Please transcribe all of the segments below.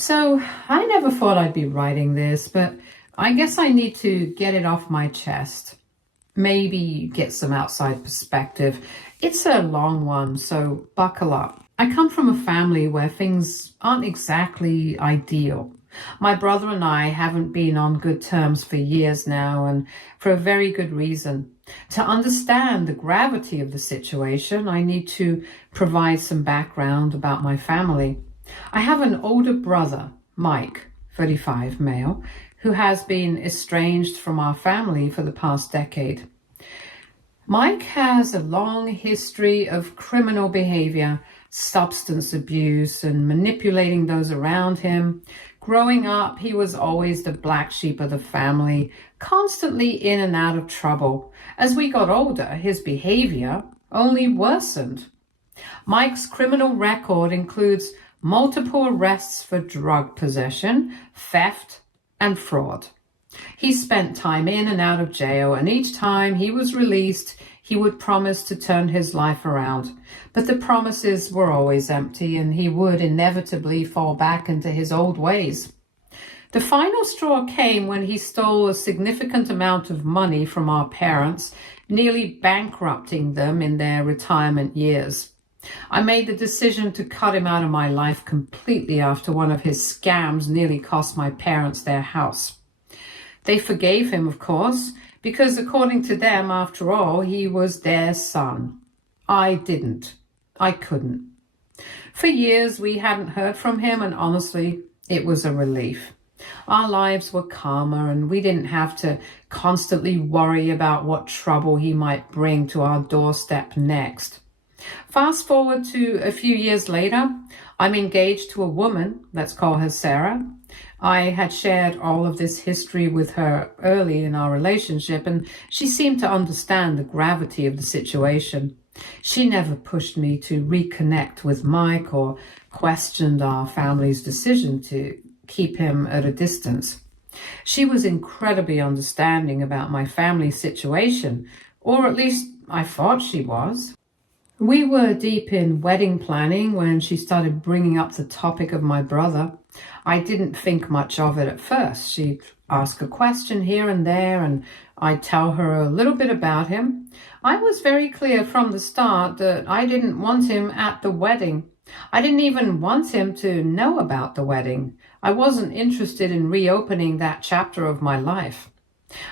So I never thought I'd be writing this, but I guess I need to get it off my chest. Maybe get some outside perspective. It's a long one, so buckle up. I come from a family where things aren't exactly ideal. My brother and I haven't been on good terms for years now, and for a very good reason. To understand the gravity of the situation, I need to provide some background about my family. I have an older brother, Mike, 35, male, who has been estranged from our family for the past decade. Mike has a long history of criminal behavior, substance abuse, and manipulating those around him. Growing up, he was always the black sheep of the family, constantly in and out of trouble. As we got older, his behavior only worsened. Mike's criminal record includes multiple arrests for drug possession, theft, and fraud. He spent time in and out of jail, and each time he was released, he would promise to turn his life around. But the promises were always empty, and he would inevitably fall back into his old ways. The final straw came when he stole a significant amount of money from our parents, nearly bankrupting them in their retirement years. I made the decision to cut him out of my life completely after one of his scams nearly cost my parents their house. They forgave him, of course, because according to them, after all, he was their son. I didn't. I couldn't. For years, we hadn't heard from him, and honestly, it was a relief. Our lives were calmer, and we didn't have to constantly worry about what trouble he might bring to our doorstep next. Fast forward to a few years later, I'm engaged to a woman, let's call her Sarah. I had shared all of this history with her early in our relationship, and she seemed to understand the gravity of the situation. She never pushed me to reconnect with Mike or questioned our family's decision to keep him at a distance. She was incredibly understanding about my family situation, or at least I thought she was. We were deep in wedding planning when she started bringing up the topic of my brother. I didn't think much of it at first. She'd ask a question here and there, and I'd tell her a little bit about him. I was very clear from the start that I didn't want him at the wedding. I didn't even want him to know about the wedding. I wasn't interested in reopening that chapter of my life.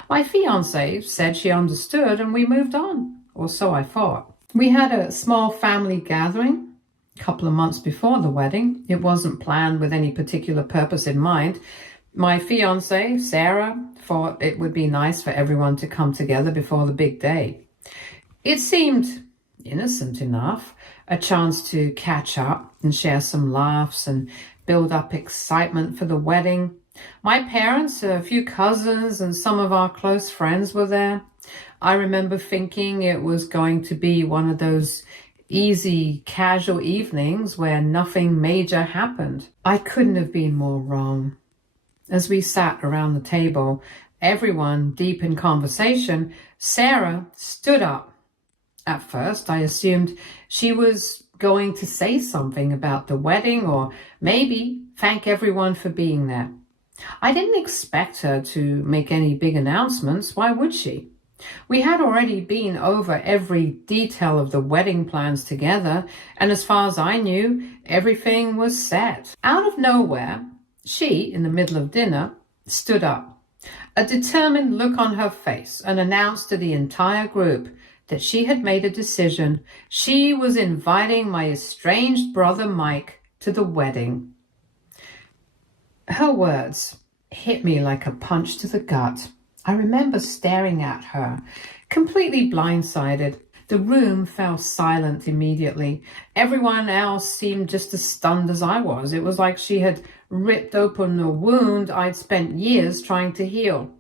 My fiance said she understood, and we moved on, or so I thought. We had a small family gathering a couple of months before the wedding. It wasn't planned with any particular purpose in mind. My fiance, Sarah, thought it would be nice for everyone to come together before the big day. It seemed innocent enough, a chance to catch up and share some laughs and build up excitement for the wedding. My parents, a few cousins, and some of our close friends were there. I remember thinking it was going to be one of those easy, casual evenings where nothing major happened. I couldn't have been more wrong. As we sat around the table, everyone deep in conversation, Sarah stood up. At first, I assumed she was going to say something about the wedding or maybe thank everyone for being there. I didn't expect her to make any big announcements. Why would she? We had already been over every detail of the wedding plans together, and as far as I knew, everything was set. Out of nowhere, she, in the middle of dinner, stood up, a determined look on her face, and announced to the entire group that she had made a decision. She was inviting my estranged brother Mike to the wedding. Her words hit me like a punch to the gut. I remember staring at her, completely blindsided. The room fell silent immediately. Everyone else seemed just as stunned as I was. It was like she had ripped open a wound I'd spent years trying to heal.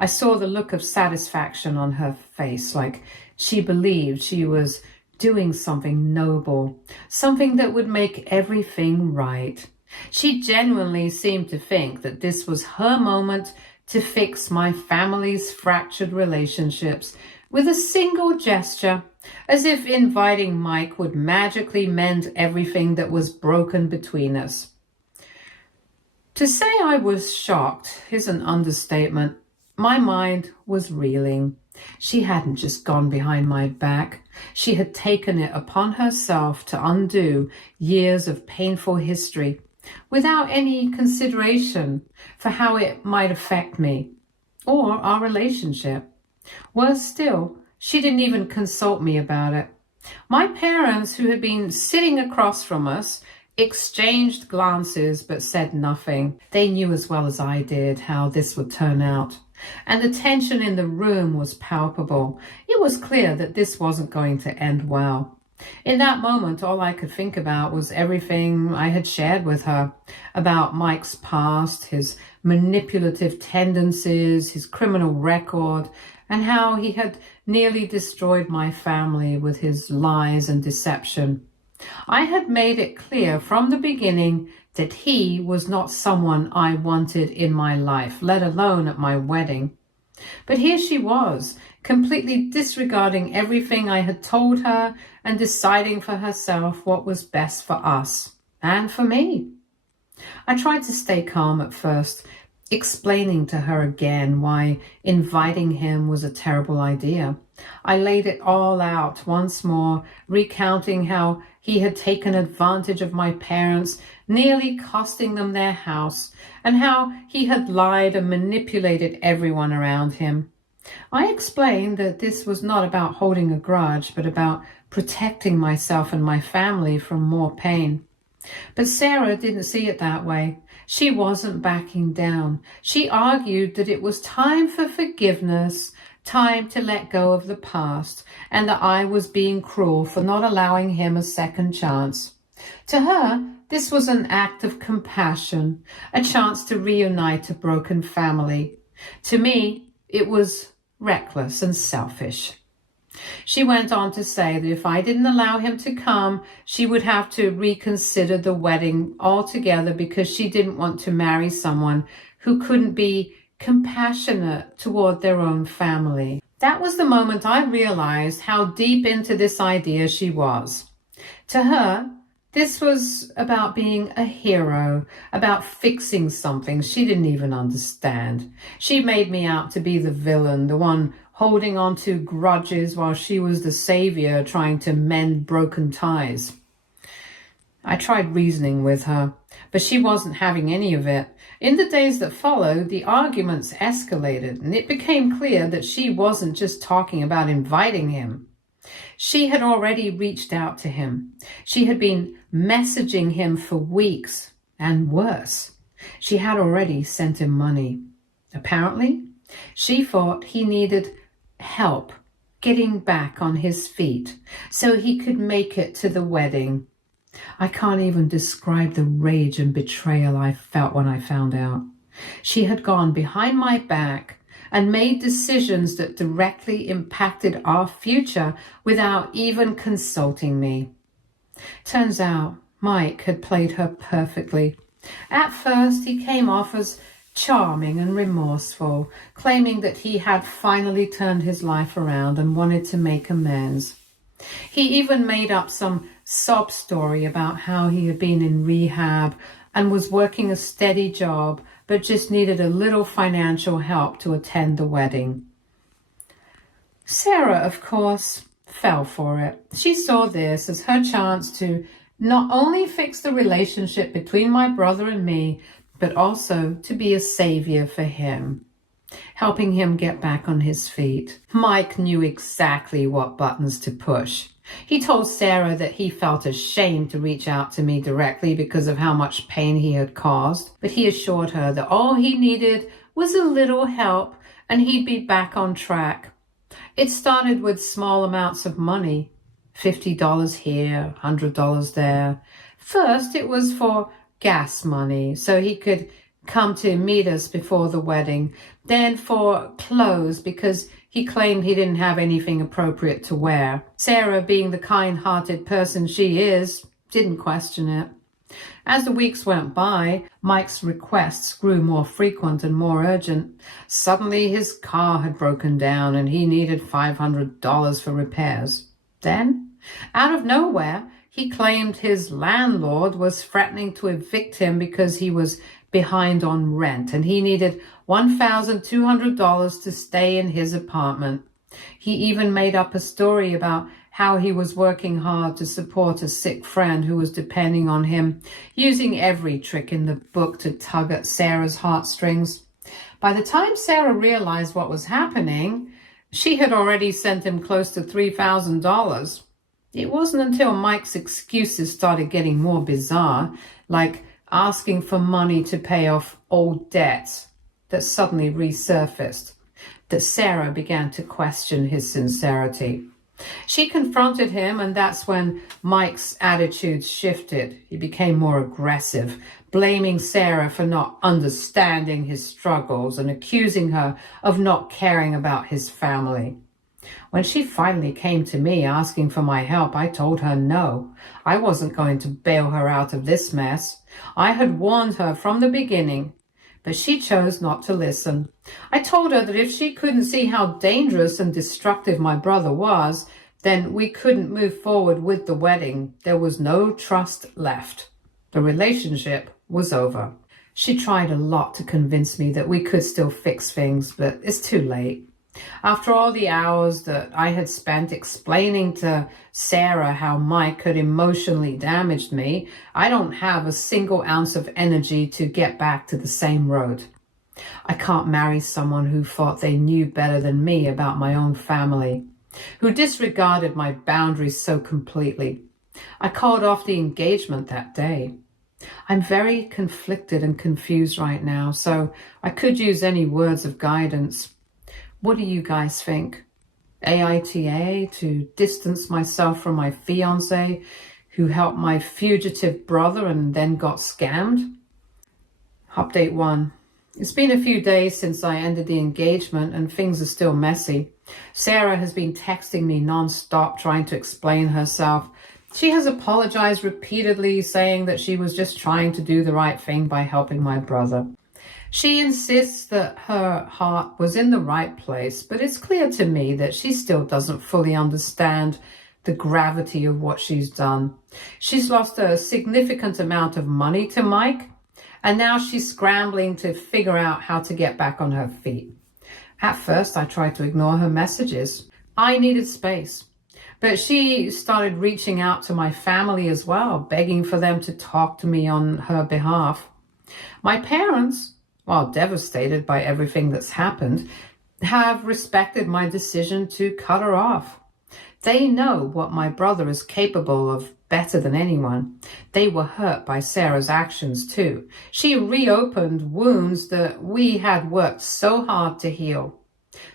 I saw the look of satisfaction on her face, like she believed she was doing something noble, something that would make everything right. She genuinely seemed to think that this was her moment to fix my family's fractured relationships with a single gesture, as if inviting Mike would magically mend everything that was broken between us. To say I was shocked is an understatement. My mind was reeling. She hadn't just gone behind my back. She had taken it upon herself to undo years of painful history without any consideration for how it might affect me or our relationship. Worse still, she didn't even consult me about it. My parents, who had been sitting across from us, exchanged glances but said nothing. They knew as well as I did how this would turn out, and the tension in the room was palpable. It was clear that this wasn't going to end well. In that moment, all I could think about was everything I had shared with her about Mike's past, his manipulative tendencies, his criminal record, and how he had nearly destroyed my family with his lies and deception. I had made it clear from the beginning that he was not someone I wanted in my life, let alone at my wedding. But here she was, completely disregarding everything I had told her and deciding for herself what was best for us and for me. I tried to stay calm at first, explaining to her again why inviting him was a terrible idea. I laid it all out once more, recounting how he had taken advantage of my parents, nearly costing them their house, and how he had lied and manipulated everyone around him. I explained that this was not about holding a grudge, but about protecting myself and my family from more pain. But Sarah didn't see it that way. She wasn't backing down. She argued that it was time for forgiveness, time to let go of the past, and that I was being cruel for not allowing him a second chance. To her, this was an act of compassion, a chance to reunite a broken family. To me, it was reckless and selfish. She went on to say that if I didn't allow him to come, she would have to reconsider the wedding altogether because she didn't want to marry someone who couldn't be compassionate toward their own family. That was the moment I realized how deep into this idea she was. To her, this was about being a hero, about fixing something she didn't even understand. She made me out to be the villain, the one holding on to grudges while she was the savior trying to mend broken ties. I tried reasoning with her, but she wasn't having any of it. In the days that followed, the arguments escalated, and it became clear that she wasn't just talking about inviting him. She had already reached out to him. She had been messaging him for weeks, and worse, she had already sent him money. Apparently, she thought he needed help getting back on his feet so he could make it to the wedding. I can't even describe the rage and betrayal I felt when I found out. She had gone behind my back and made decisions that directly impacted our future without even consulting me. Turns out Mike had played her perfectly. At first, he came off as charming and remorseful, claiming that he had finally turned his life around and wanted to make amends. He even made up some sob story about how he had been in rehab and was working a steady job, but just needed a little financial help to attend the wedding. Sarah, of course, fell for it. She saw this as her chance to not only fix the relationship between my brother and me, but also to be a savior for him, helping him get back on his feet. Mike knew exactly what buttons to push. He told Sarah that he felt ashamed to reach out to me directly because of how much pain he had caused, but he assured her that all he needed was a little help and he'd be back on track. It started with small amounts of money, $50 here, $100 there. First, it was for gas money so he could come to meet us before the wedding, then for clothes because he claimed he didn't have anything appropriate to wear. Sarah, being the kind-hearted person she is, didn't question it. As the weeks went by, Mike's requests grew more frequent and more urgent. Suddenly his car had broken down and he needed $500 for repairs. Then, out of nowhere, he claimed his landlord was threatening to evict him because he was behind on rent, and he needed $1,200 to stay in his apartment. He even made up a story about how he was working hard to support a sick friend who was depending on him, using every trick in the book to tug at Sarah's heartstrings. By the time Sarah realized what was happening, she had already sent him close to $3,000. It wasn't until Mike's excuses started getting more bizarre, like asking for money to pay off old debts that suddenly resurfaced, that Sarah began to question his sincerity. She confronted him, and that's when Mike's attitudes shifted. He became more aggressive, blaming Sarah for not understanding his struggles and accusing her of not caring about his family. When she finally came to me asking for my help, I told her no. I wasn't going to bail her out of this mess. I had warned her from the beginning, but she chose not to listen. I told her that if she couldn't see how dangerous and destructive my brother was, then we couldn't move forward with the wedding. There was no trust left. The relationship was over. She tried a lot to convince me that we could still fix things, but it's too late. After all the hours that I had spent explaining to Sarah how Mike had emotionally damaged me, I don't have a single ounce of energy to get back to the same road. I can't marry someone who thought they knew better than me about my own family, who disregarded my boundaries so completely. I called off the engagement that day. I'm very conflicted and confused right now, so I could use any words of guidance. What do you guys think? Aita to distance myself from my fiance, who helped my fugitive brother and then got scammed? Update 1. It's been a few days since I ended the engagement and things are still messy. Sarah has been texting me non-stop trying to explain herself. She has apologized repeatedly, saying that she was just trying to do the right thing by helping my brother. She insists that her heart was in the right place, but it's clear to me that she still doesn't fully understand the gravity of what she's done. She's lost a significant amount of money to Mike, and now she's scrambling to figure out how to get back on her feet. At first, I tried to ignore her messages. I needed space. But she started reaching out to my family as well, begging for them to talk to me on her behalf. My parents, while devastated by everything that's happened, have respected my decision to cut her off. They know what my brother is capable of better than anyone. They were hurt by Sarah's actions too. She reopened wounds that we had worked so hard to heal.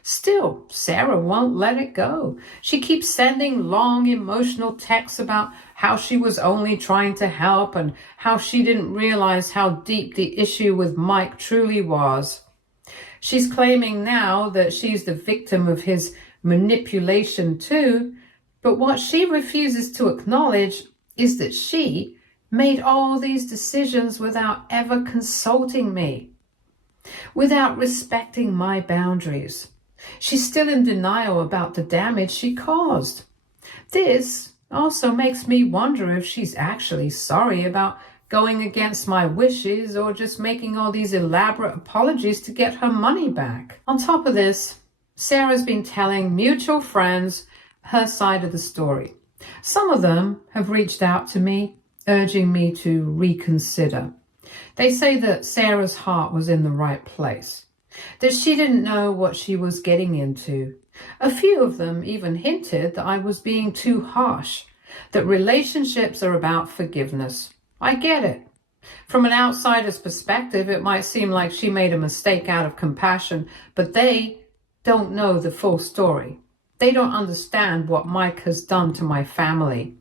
Still, Sarah won't let it go. She keeps sending long emotional texts about how she was only trying to help and how she didn't realize how deep the issue with Mike truly was. She's claiming now that she's the victim of his manipulation too, but what she refuses to acknowledge is that she made all these decisions without ever consulting me, without respecting my boundaries. She's still in denial about the damage she caused. This also makes me wonder if she's actually sorry about going against my wishes or just making all these elaborate apologies to get her money back. On top of this, Sarah's been telling mutual friends her side of the story. Some of them have reached out to me, urging me to reconsider. They say that Sarah's heart was in the right place, that she didn't know what she was getting into. A few of them even hinted that I was being too harsh, that relationships are about forgiveness. I get it. From an outsider's perspective, it might seem like she made a mistake out of compassion, but they don't know the full story. They don't understand what Mike has done to my family,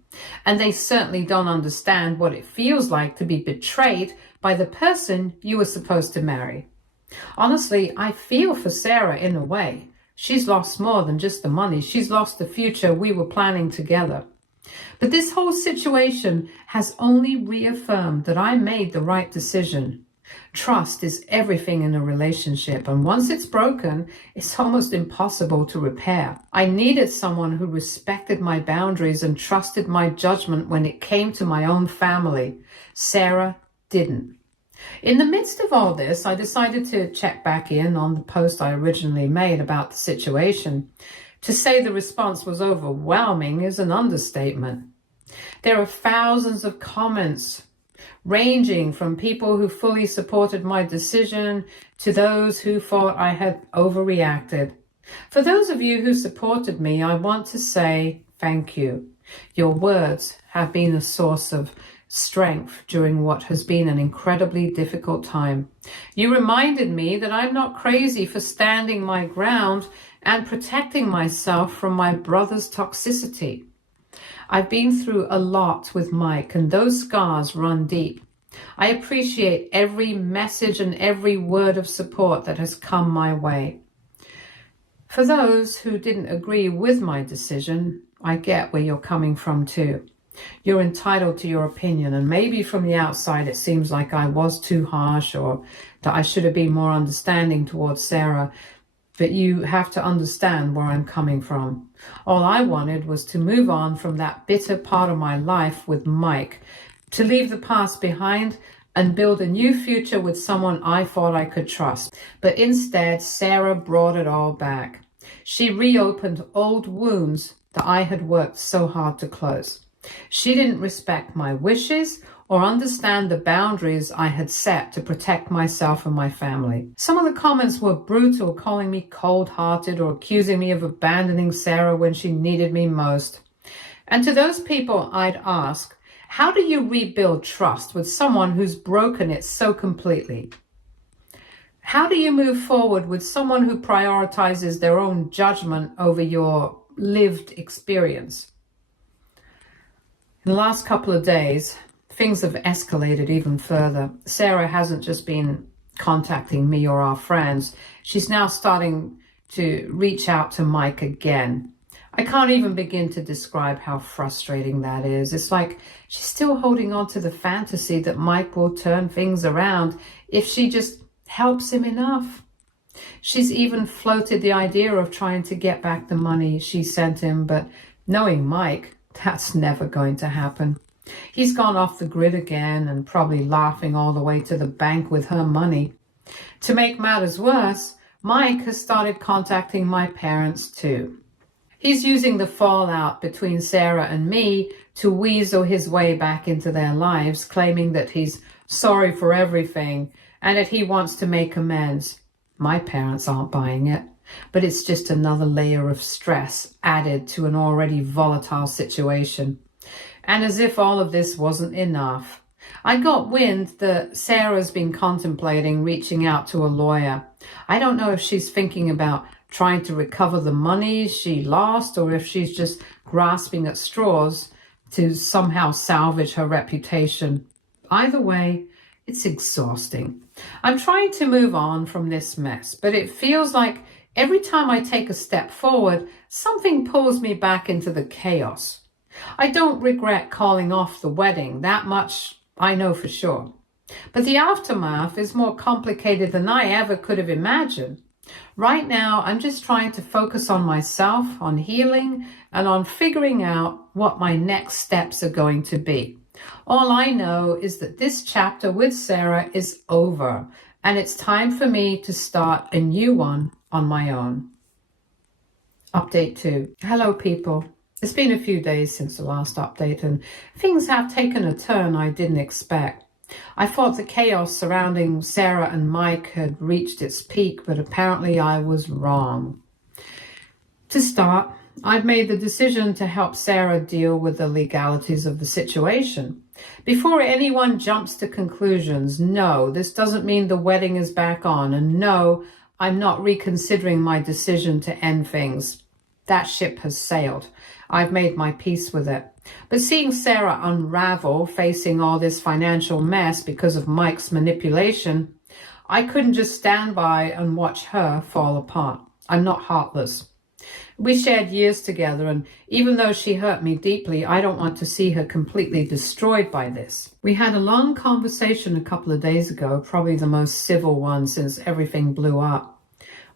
and they certainly don't understand what it feels like to be betrayed by the person you were supposed to marry. Honestly, I feel for Sarah in a way. She's lost more than just the money. She's lost the future we were planning together. But this whole situation has only reaffirmed that I made the right decision. Trust is everything in a relationship, and once it's broken, it's almost impossible to repair. I needed someone who respected my boundaries and trusted my judgment when it came to my own family. Sarah didn't. In the midst of all this, I decided to check back in on the post I originally made about the situation. To say the response was overwhelming is an understatement. There are thousands of comments ranging from people who fully supported my decision to those who thought I had overreacted. For those of you who supported me, I want to say thank you. Your words have been a source of strength during what has been an incredibly difficult time. You reminded me that I'm not crazy for standing my ground and protecting myself from my brother's toxicity. I've been through a lot with Mike, and those scars run deep. I appreciate every message and every word of support that has come my way. For those who didn't agree with my decision, I get where you're coming from too. You're entitled to your opinion, and maybe from the outside it seems like I was too harsh or that I should have been more understanding towards Sarah, but you have to understand where I'm coming from. All I wanted was to move on from that bitter part of my life with Mike, to leave the past behind and build a new future with someone I thought I could trust. But instead, Sarah brought it all back. She reopened old wounds that I had worked so hard to close. She didn't respect my wishes or understand the boundaries I had set to protect myself and my family. Some of the comments were brutal, calling me cold-hearted or accusing me of abandoning Sarah when she needed me most. And to those people, I'd ask, how do you rebuild trust with someone who's broken it so completely? How do you move forward with someone who prioritizes their own judgment over your lived experience? In the last couple of days, things have escalated even further. Sarah hasn't just been contacting me or our friends. She's now starting to reach out to Mike again. I can't even begin to describe how frustrating that is. It's like she's still holding on to the fantasy that Mike will turn things around if she just helps him enough. She's even floated the idea of trying to get back the money she sent him, but knowing Mike, that's never going to happen. He's gone off the grid again and probably laughing all the way to the bank with her money. To make matters worse, Mike has started contacting my parents too. He's using the fallout between Sarah and me to weasel his way back into their lives, claiming that he's sorry for everything and that he wants to make amends. My parents aren't buying it, but it's just another layer of stress added to an already volatile situation. And as if all of this wasn't enough, I got wind that Sarah's been contemplating reaching out to a lawyer. I don't know if she's thinking about trying to recover the money she lost or if she's just grasping at straws to somehow salvage her reputation. Either way, it's exhausting. I'm trying to move on from this mess, but it feels like every time I take a step forward, something pulls me back into the chaos. I don't regret calling off the wedding, that much I know for sure. But the aftermath is more complicated than I ever could have imagined. Right now, I'm just trying to focus on myself, on healing, and on figuring out what my next steps are going to be. All I know is that this chapter with Sarah is over, and it's time for me to start a new one on my own. Update 2. Hello, people. It's been a few days since the last update, and things have taken a turn I didn't expect. I thought the chaos surrounding Sarah and Mike had reached its peak, but apparently I was wrong. To start, I've made the decision to help Sarah deal with the legalities of the situation. Before anyone jumps to conclusions, no, this doesn't mean the wedding is back on, and no, I'm not reconsidering my decision to end things. That ship has sailed. I've made my peace with it. But seeing Sarah unravel, facing all this financial mess because of Mike's manipulation, I couldn't just stand by and watch her fall apart. I'm not heartless. We shared years together, and even though she hurt me deeply, I don't want to see her completely destroyed by this. We had a long conversation a couple of days ago, probably the most civil one since everything blew up.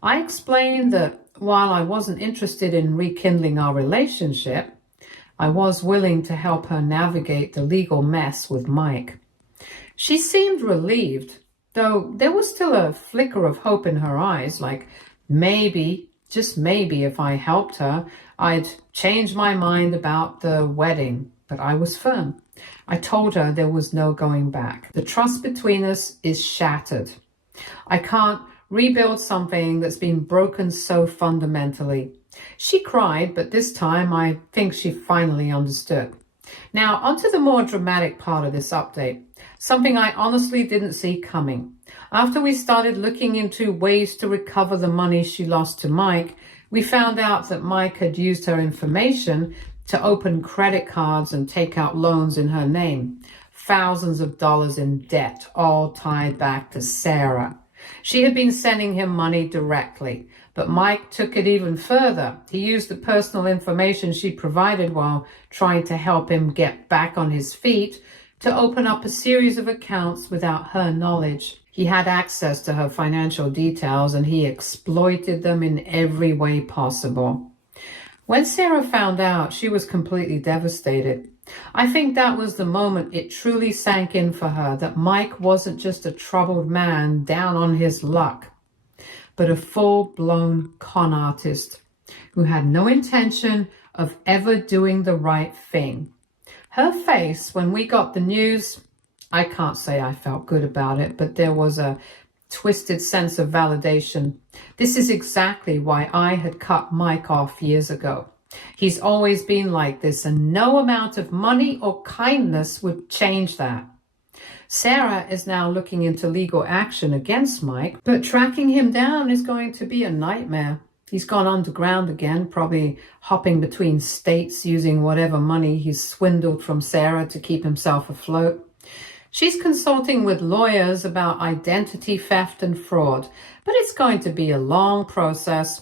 I explained that while I wasn't interested in rekindling our relationship, I was willing to help her navigate the legal mess with Mike. She seemed relieved, though there was still a flicker of hope in her eyes, like maybe, just maybe, if I helped her, I'd change my mind about the wedding. But I was firm. I told her there was no going back. The trust between us is shattered. I can't rebuild something that's been broken so fundamentally. She cried, but this time I think she finally understood. Now, onto the more dramatic part of this update, something I honestly didn't see coming. After we started looking into ways to recover the money she lost to Mike, we found out that Mike had used her information to open credit cards and take out loans in her name. Thousands of dollars in debt, all tied back to Sarah. She had been sending him money directly, but Mike took it even further. He used the personal information she provided while trying to help him get back on his feet to open up a series of accounts without her knowledge. He had access to her financial details and he exploited them in every way possible. When Sarah found out, she was completely devastated. I think that was the moment it truly sank in for her that Mike wasn't just a troubled man down on his luck, but a full-blown con artist who had no intention of ever doing the right thing. Her face, when we got the news, I can't say I felt good about it, but there was a twisted sense of validation. This is exactly why I had cut Mike off years ago. He's always been like this, and no amount of money or kindness would change that. Sarah is now looking into legal action against Mike, but tracking him down is going to be a nightmare. He's gone underground again, probably hopping between states using whatever money he's swindled from Sarah to keep himself afloat. She's consulting with lawyers about identity theft and fraud, but it's going to be a long process.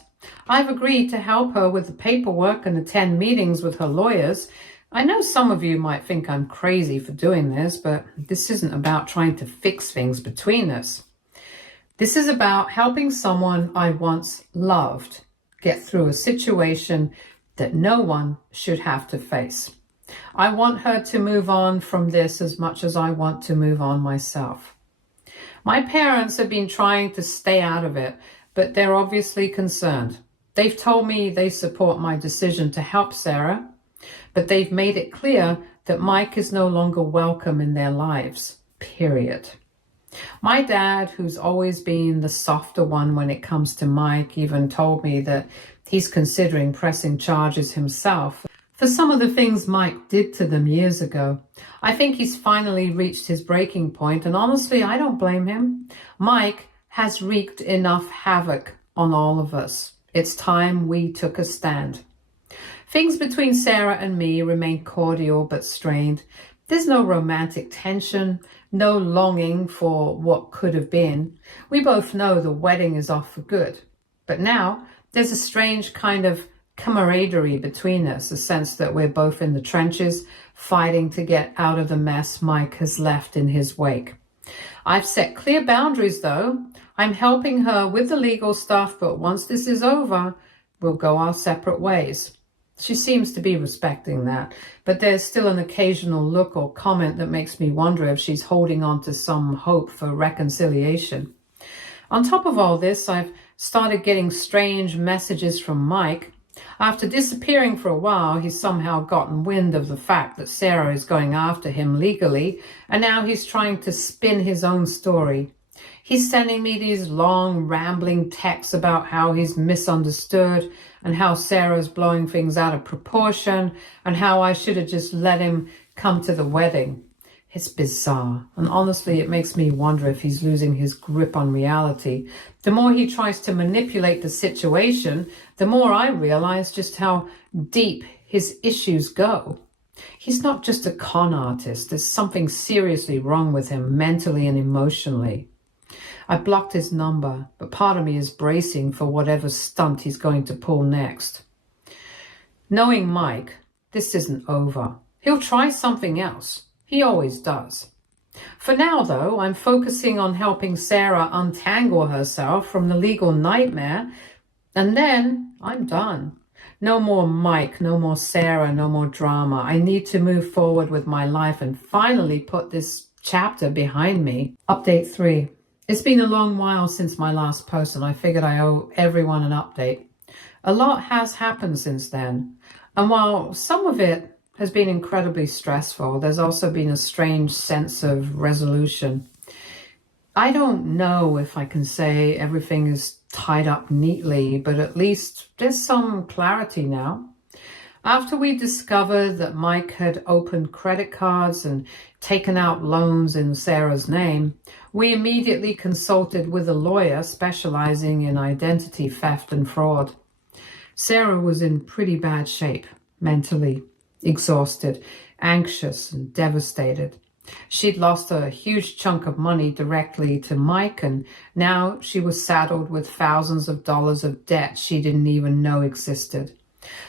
I've agreed to help her with the paperwork and attend meetings with her lawyers. I know some of you might think I'm crazy for doing this, but this isn't about trying to fix things between us. This is about helping someone I once loved get through a situation that no one should have to face. I want her to move on from this as much as I want to move on myself. My parents have been trying to stay out of it, but they're obviously concerned. They've told me they support my decision to help Sarah, but they've made it clear that Mike is no longer welcome in their lives, period. My dad, who's always been the softer one when it comes to Mike, even told me that he's considering pressing charges himself for some of the things Mike did to them years ago. I think he's finally reached his breaking point, and honestly, I don't blame him. Mike has wreaked enough havoc on all of us. It's time we took a stand. Things between Sarah and me remain cordial but strained. There's no romantic tension, no longing for what could have been. We both know the wedding is off for good. But now there's a strange kind of camaraderie between us, a sense that we're both in the trenches, fighting to get out of the mess Mike has left in his wake. I've set clear boundaries, though. I'm helping her with the legal stuff, but once this is over, we'll go our separate ways. She seems to be respecting that, but there's still an occasional look or comment that makes me wonder if she's holding on to some hope for reconciliation. On top of all this, I've started getting strange messages from Mike. After disappearing for a while, he's somehow gotten wind of the fact that Sarah is going after him legally, and now he's trying to spin his own story. He's sending me these long, rambling texts about how he's misunderstood and how Sarah's blowing things out of proportion and how I should have just let him come to the wedding. It's bizarre, and honestly, it makes me wonder if he's losing his grip on reality. The more he tries to manipulate the situation, the more I realize just how deep his issues go. He's not just a con artist. There's something seriously wrong with him mentally and emotionally. I blocked his number, but part of me is bracing for whatever stunt he's going to pull next. Knowing Mike, this isn't over. He'll try something else. He always does. For now, though, I'm focusing on helping Sarah untangle herself from the legal nightmare, and then I'm done. No more Mike, no more Sarah, no more drama. I need to move forward with my life and finally put this chapter behind me. Update 3. It's been a long while since my last post, and I figured I owe everyone an update. A lot has happened since then, and while some of it has been incredibly stressful, there's also been a strange sense of resolution. I don't know if I can say everything is tied up neatly, but at least there's some clarity now. After we discovered that Mike had opened credit cards and taken out loans in Sarah's name, we immediately consulted with a lawyer specializing in identity theft and fraud. Sarah was in pretty bad shape, mentally, exhausted, anxious, and devastated. She'd lost a huge chunk of money directly to Mike, and now she was saddled with thousands of dollars of debt she didn't even know existed.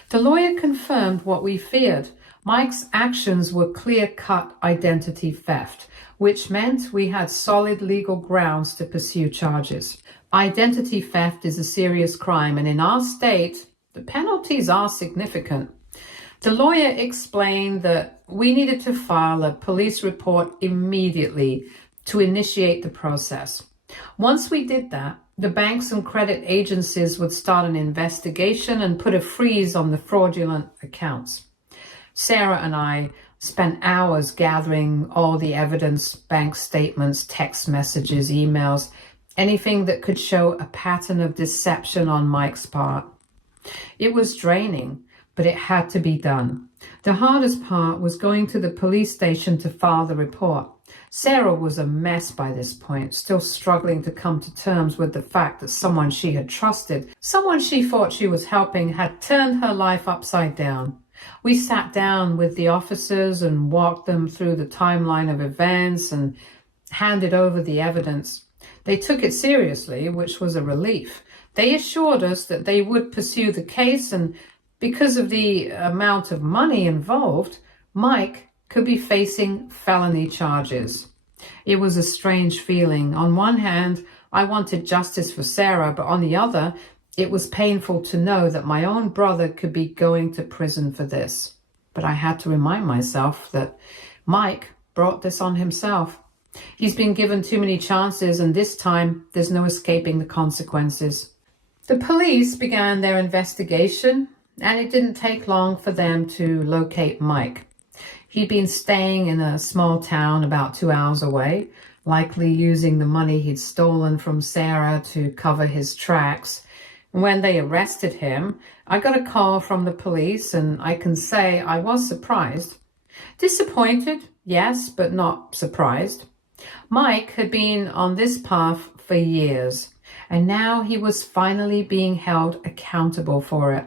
The lawyer confirmed what we feared. Mike's actions were clear-cut identity theft, which meant we had solid legal grounds to pursue charges. Identity theft is a serious crime, and in our state, the penalties are significant. The lawyer explained that we needed to file a police report immediately to initiate the process. Once we did that, the banks and credit agencies would start an investigation and put a freeze on the fraudulent accounts. Sarah and I spent hours gathering all the evidence, bank statements, text messages, emails, anything that could show a pattern of deception on Mike's part. It was draining, but it had to be done. The hardest part was going to the police station to file the report. Sarah was a mess by this point, still struggling to come to terms with the fact that someone she had trusted, someone she thought she was helping, had turned her life upside down. We sat down with the officers and walked them through the timeline of events and handed over the evidence. They took it seriously, which was a relief. They assured us that they would pursue the case, and because of the amount of money involved, Mike could be facing felony charges. It was a strange feeling. On one hand, I wanted justice for Sarah, but on the other, it was painful to know that my own brother could be going to prison for this. But I had to remind myself that Mike brought this on himself. He's been given too many chances, and this time there's no escaping the consequences. The police began their investigation, and it didn't take long for them to locate Mike. He'd been staying in a small town about 2 hours away, likely using the money he'd stolen from Sarah to cover his tracks. When they arrested him, I got a call from the police, and I can say I was surprised. Disappointed, yes, but not surprised. Mike had been on this path for years, and now he was finally being held accountable for it.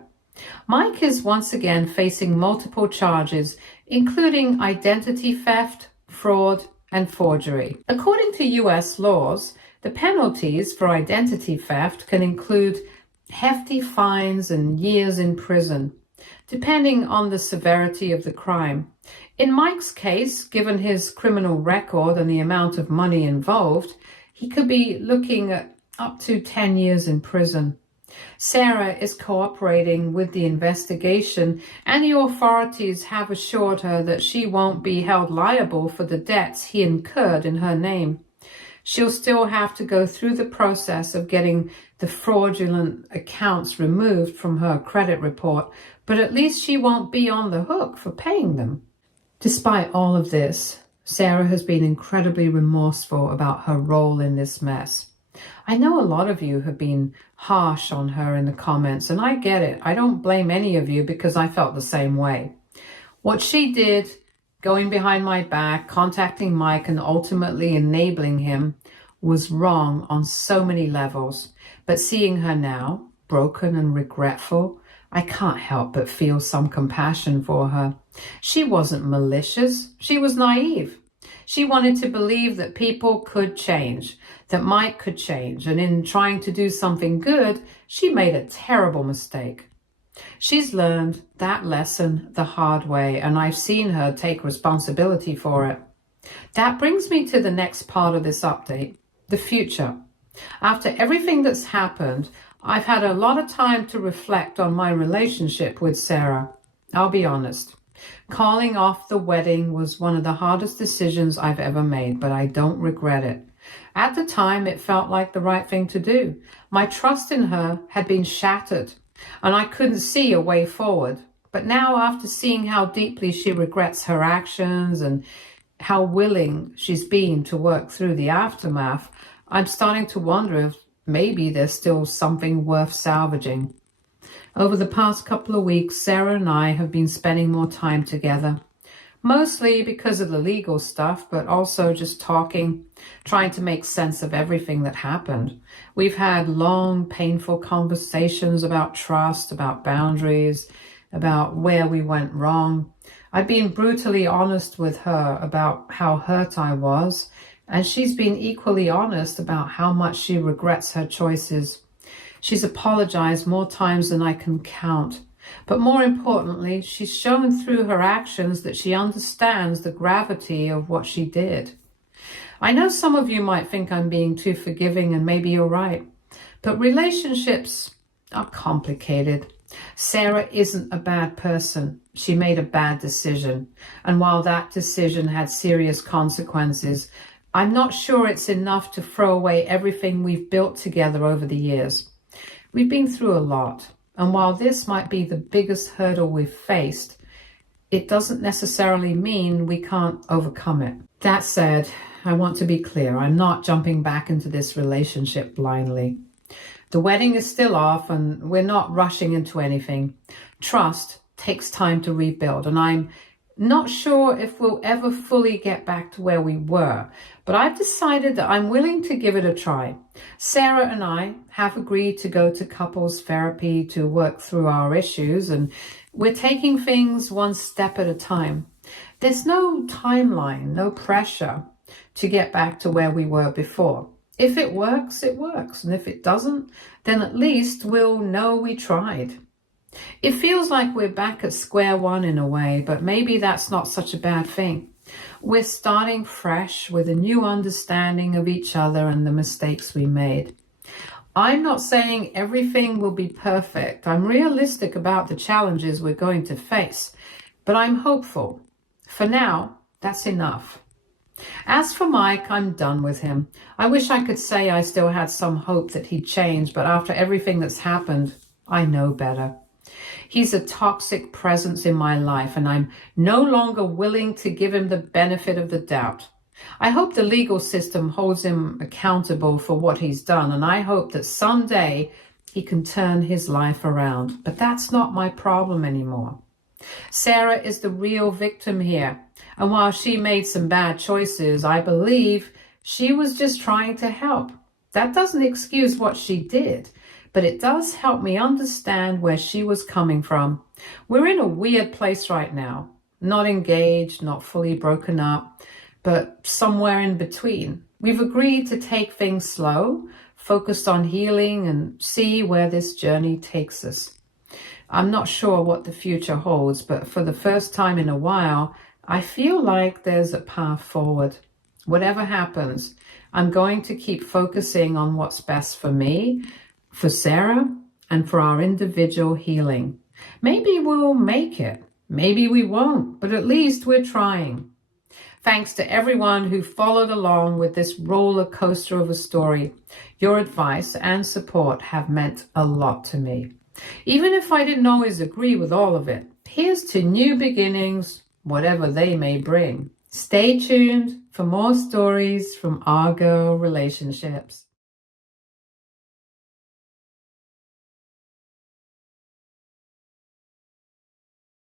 Mike is once again facing multiple charges, including identity theft, fraud, and forgery. According to U.S. laws, the penalties for identity theft can include hefty fines and years in prison, depending on the severity of the crime. In Mike's case, given his criminal record and the amount of money involved, he could be looking at up to 10 years in prison. Sarah is cooperating with the investigation, and the authorities have assured her that she won't be held liable for the debts he incurred in her name. She'll still have to go through the process of getting the fraudulent accounts removed from her credit report, but at least she won't be on the hook for paying them. Despite all of this, Sarah has been incredibly remorseful about her role in this mess. I know a lot of you have been harsh on her in the comments, and I get it. I don't blame any of you because I felt the same way. What she did, going behind my back, contacting Mike, and ultimately enabling him, was wrong on so many levels. But seeing her now, broken and regretful, I can't help but feel some compassion for her. She wasn't malicious. She was naive. She wanted to believe that people could change, that Mike could change, and in trying to do something good, she made a terrible mistake. She's learned that lesson the hard way, and I've seen her take responsibility for it. That brings me to the next part of this update, the future. After everything that's happened, I've had a lot of time to reflect on my relationship with Sarah. I'll be honest. Calling off the wedding was one of the hardest decisions I've ever made, but I don't regret it. At the time, it felt like the right thing to do. My trust in her had been shattered, and I couldn't see a way forward. But now, after seeing how deeply she regrets her actions and how willing she's been to work through the aftermath, I'm starting to wonder if maybe there's still something worth salvaging. Over the past couple of weeks, Sarah and I have been spending more time together. Mostly because of the legal stuff, but also just talking, trying to make sense of everything that happened. We've had long, painful conversations about trust, about boundaries, about where we went wrong. I've been brutally honest with her about how hurt I was, and she's been equally honest about how much she regrets her choices. She's apologized more times than I can count. But more importantly, she's shown through her actions that she understands the gravity of what she did. I know some of you might think I'm being too forgiving, and maybe you're right. But relationships are complicated. Sarah isn't a bad person. She made a bad decision. And while that decision had serious consequences, I'm not sure it's enough to throw away everything we've built together over the years. We've been through a lot. And while this might be the biggest hurdle we've faced, it doesn't necessarily mean we can't overcome it. That said, I want to be clear, I'm not jumping back into this relationship blindly. The wedding is still off and we're not rushing into anything. Trust takes time to rebuild, and I'm not sure if we'll ever fully get back to where we were, but I've decided that I'm willing to give it a try. Sarah and I have agreed to go to couples therapy to work through our issues, and we're taking things one step at a time. There's no timeline, no pressure to get back to where we were before. If it works, it works. And if it doesn't, then at least we'll know we tried. It feels like we're back at square one in a way, but maybe that's not such a bad thing. We're starting fresh with a new understanding of each other and the mistakes we made. I'm not saying everything will be perfect. I'm realistic about the challenges we're going to face, but I'm hopeful. For now, that's enough. As for Mike, I'm done with him. I wish I could say I still had some hope that he'd change, but after everything that's happened, I know better. He's a toxic presence in my life, and I'm no longer willing to give him the benefit of the doubt. I hope the legal system holds him accountable for what he's done, and I hope that someday he can turn his life around. But that's not my problem anymore. Sarah is the real victim here, and while she made some bad choices, I believe she was just trying to help. That doesn't excuse what she did, but it does help me understand where she was coming from. We're in a weird place right now. Not engaged, not fully broken up, but somewhere in between. We've agreed to take things slow, focused on healing, and see where this journey takes us. I'm not sure what the future holds, but for the first time in a while, I feel like there's a path forward. Whatever happens, I'm going to keep focusing on what's best for me, for Sarah, and for our individual healing. Maybe we'll make it. Maybe we won't, but at least we're trying. Thanks to everyone who followed along with this roller coaster of a story. Your advice and support have meant a lot to me. Even if I didn't always agree with all of it, here's to new beginnings, whatever they may bring. Stay tuned for more stories from our girl relationships.